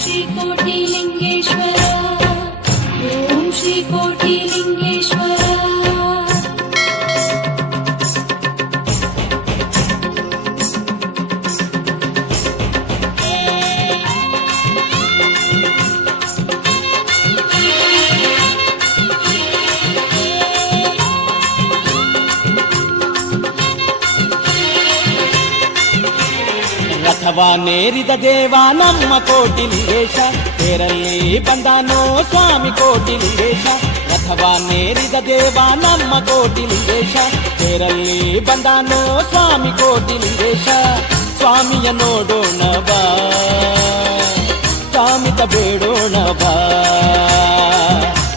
ಶ್ರೀ ಕೋಟಿಲಿಂಗೇಶ್ವರ ಓಂ ಶ್ರೀ ಕೋಟಿಲಿಂಗೇಶ್ವರ ರಥವನ್ನೇರಿದ ದೇವ ನಮ್ಮ ಕೋಟಿಲಿಂಗೇಶ ತೇರಲ್ಲಿ ಬಂದಾನೋ ಸ್ವಾಮಿ ಕೋಟಿಲಿಂಗೇಶ. ರಥವನ್ನೇರಿದ ದೇವ ನಮ್ಮ ಕೋಟಿಲಿಂಗೇಶ ತೇರಲ್ಲಿ ಬಂದಾನೋ ಸ್ವಾಮಿ ಕೋಟಿಲಿಂಗೇಶ. ಸ್ವಾಮಿಯ ನೋಡೋಣ ಬಾ, ಕಾಮಿತ ಬೇಡೋಣ ಬಾ,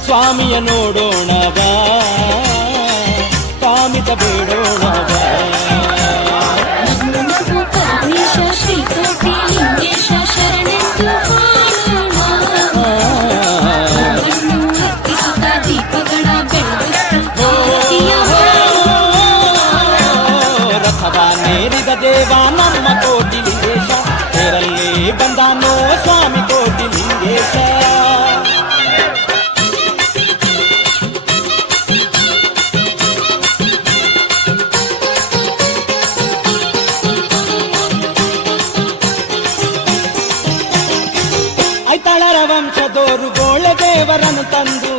ಸ್ವಾಮಿಯ ನೋಡೋಣ ಬಾ, ಕಾಮಿತ ಬೇಡೋಣ ಬಾ. ಶ್ರೀ ಕೋಟಿಲಿಂಗೇಶ ಶರಣೆಂದು ಅರ್ಪಿಸುತ್ತ ದೀಪಗಳ ಬೆಳಗುತ್ತ ರಥವನ್ನೇರಿದ ದೇವ ನಮ್ಮ ಕೋಟಿಲಿಂಗೇಶ ತೇರಲ್ಲಿ ಬಂದಾನೋ ಸ್ವಾಮಿ ಕೋಟಿಲಿಂಗೇಶ. ಐತಾಳರ ವಂಶದೋರು ಗೋಳೆ ದೇವರನ್ನು ತಂದು,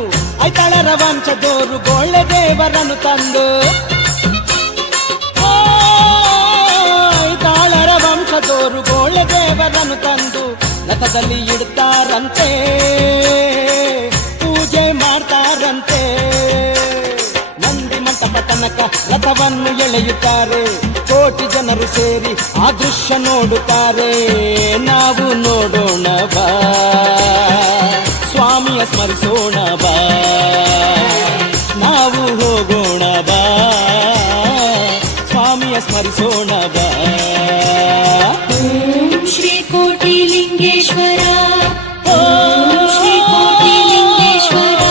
ಐತಾಳರ ವಂಶದೋರು ಗೋಳೆ ದೇವರನ್ನು ತಂದು, ಐತಾಳರ ವಂಶದೋರು ಗೋಳೆ ದೇವರನ್ನು ತಂದು ರಥದಲ್ಲಿ ಇಡ್ತಾರಂತೆ, ಪೂಜೆ ಮಾಡ್ತಾರಂತೆ. ನಂದಿ ಮಂಟಪ ತನಕ ರಥವನ್ನು ಎಳೆಯುತ್ತಾರೆ, ಕೋಟಿ ಜನರು ಸೇರಿ ಆ ದೃಶ್ಯ ನೋಡುತ್ತಾರೆ. ನಾವು ನೋಡೋಣ ಬಾ, ಸ್ವಾಮಿಯ ಸ್ಮರಿಸೋಣ ಬಾ, ನಾವು ಹೋಗೋಣ ಬಾ, ಸ್ವಾಮಿಯ ಸ್ಮರಿಸೋಣ ಬಾ. ಓಂ ಶ್ರೀ ಕೋಟಿಲಿಂಗೇಶ್ವರ ಓಂ ಶ್ರೀ ಕೋಟಿಲಿಂಗೇಶ್ವರ.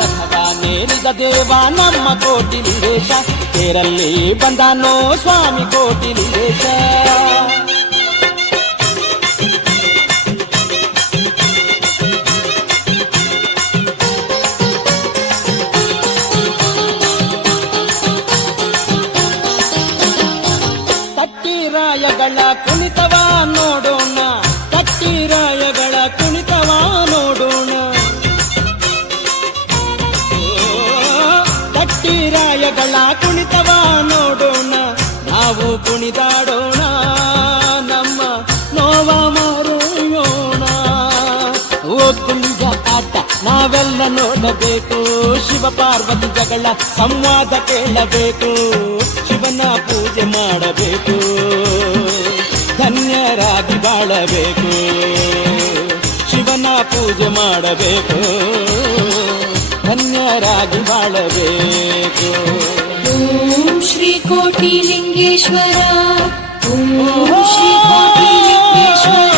ರಥವನ್ನೇರಿದ ದೇವ ನಮ್ಮ ಕೋಟಿಲಿಂಗೇಶ ತೇರಲ್ಲಿ ಬಂದಾನೋ ಸ್ವಾಮಿ ಕೋಟಿಲಿಂಗೇಶ. ಕಟ್ಟಿರಾಯಗಳ ಕುಣಿತವ ನೋಡೋಣ, ಕಟ್ಟಿರಾಯಗಳ ಕುಣಿತವ ನೋಡೋಣ, ಕಟ್ಟಿರಾಯಗಳ ಕುಣಿತವ ನೋಡೋಣ. ನಾವು ಕುಣಿದಾಡೋಣ, ನಮ್ಮ ನೋವ ಮರೆಯೋಣ. ಒಕ್ಕುಳಿಗ ಆಟ ನಾವೆಲ್ಲ ನೋಡಬೇಕು, ಶಿವ ಪಾರ್ವತಿ ಜಗಳ ಸಂವಾದ ಕೇಳಬೇಕು, ಶಿವನ ಪೂಜೆ ಮಾಡಬೇಕು, ಧನ್ಯರಾಗಿ ಬಾಳಬೇಕು, ಶಿವನ ಪೂಜೆ ಮಾಡಬೇಕು, ಧನ್ಯರಾಗಿ ಬಾಳಬೇಕು. ಓಂ ಶ್ರೀ ಕೋಟಿಲಿಂಗೇಶ್ವರ ಓಂ ಶ್ರೀ ಕೋಟಿಲಿಂಗೇಶ್ವರ.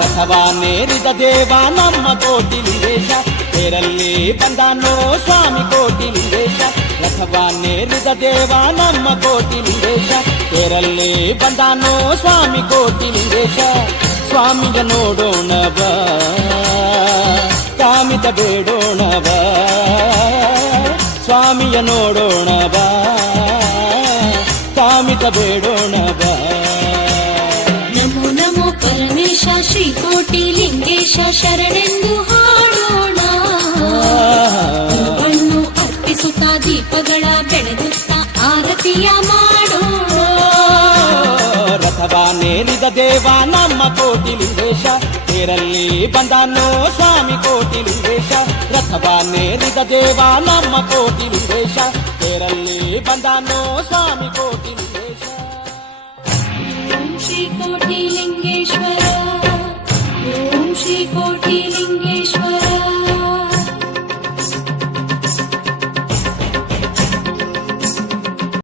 ರಥವನ್ನೇರಿದ ದೇವ ನಮ್ಮ ಕೋಟಿಲಿಂಗೇಶ ತೇರಲ್ಲಿ ಬಂದಾನೋ ಸ್ವಾಮಿ ಕೋಟಿಲಿಂಗೇಶ. ರಥವನ್ನೇರಿದ ದೇವ ನಮ್ಮ ಕೋಟಿಲಿಂಗೇಶ ತೇರಲ್ಲಿ ಬಂದಾನೋ ಸ್ವಾಮಿ ಕೋಟಿಲಿಂಗೇಶ. ಸ್ವಾಮಿಯ ನೋಡೋಣ ಬಾ, ಕಾಮಿತ ಬೇಡೋಣ ಬಾ, ಸ್ವಾಮಿಯ ನೋಡೋಣ ಬಾ, ಕಾಮಿತ ಬೇಡೋಣ ಬಾ. ನಮೋ ನಮೋ ಪರಮೇಶ ಶ್ರೀ ಕೋಟಿಲಿಂಗೇಶ ಶರಣೆಂದು ಹಾಡೋಣ. ಹೂವನ್ನು ಅರ್ಪಿಸುತ್ತ ದೀಪಗಳ ಬೆಳಗುತ್ತ ಆರತಿಯ ಮಾಡೋಣ. ರಥವನ್ನೇರಿದ ದೇವ ನಮ್ಮ ಕೋಟಿಲಿಂಗೇಶ ತೇರಲ್ಲಿ ಬಂದಾನೋ ಸ್ವಾಮಿ ಕೋಟಿಲಿಂಗೇಶ. ರಥವನ್ನೇರಿದ ದೇವ ನಮ್ಮ ಕೋಟಿಲಿಂಗೇಶ ತೇರಲ್ಲಿ ಬಂದಾನೋ ಸ್ವಾಮಿ ಕೋಟಿ